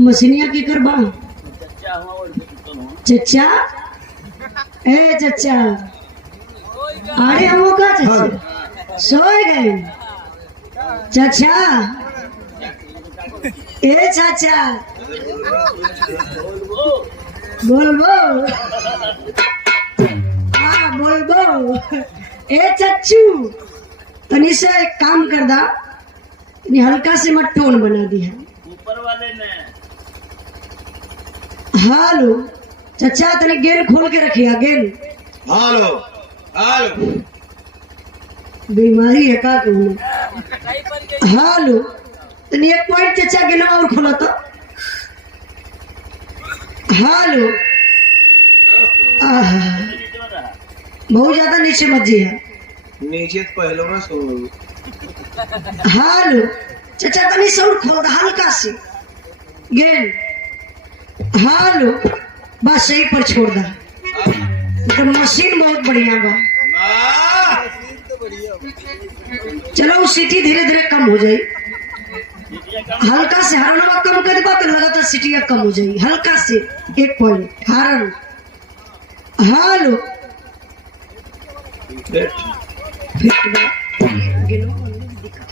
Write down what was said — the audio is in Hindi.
मछलियाँ की करबा चचा ए चचा अरे हम का चचा सोए गए चचा ए चाचा बोल बोल हाँ बोल बोल ए चच्चू तनी से एक काम कर दा हल्का से मत टोन बना दिया ऊपर वाले ने। हालो चचा तने गेल खोल के रखिया गेल। हालो हालो बीमारी है का कहूँ। हालो तने एक पॉइंट चचा के ना और खोला तो। हालो बहुत ज्यादा नीचे मत जी है नीचे पहले में सो गई। हालो चचा तनी साउंड खोल दा हल्का से गेल। हालो बस सही पर छोड़ दा तो मशीन बहुत बढ़िया बा। चलो सीटी धीरे धीरे कम हो जाए हल्का से हरनवा कम कर दे तो लगातार सीटियां कम हो जाए हल्का से एक पॉइंट हरन। हालो फिट बा गेलो दिक्कत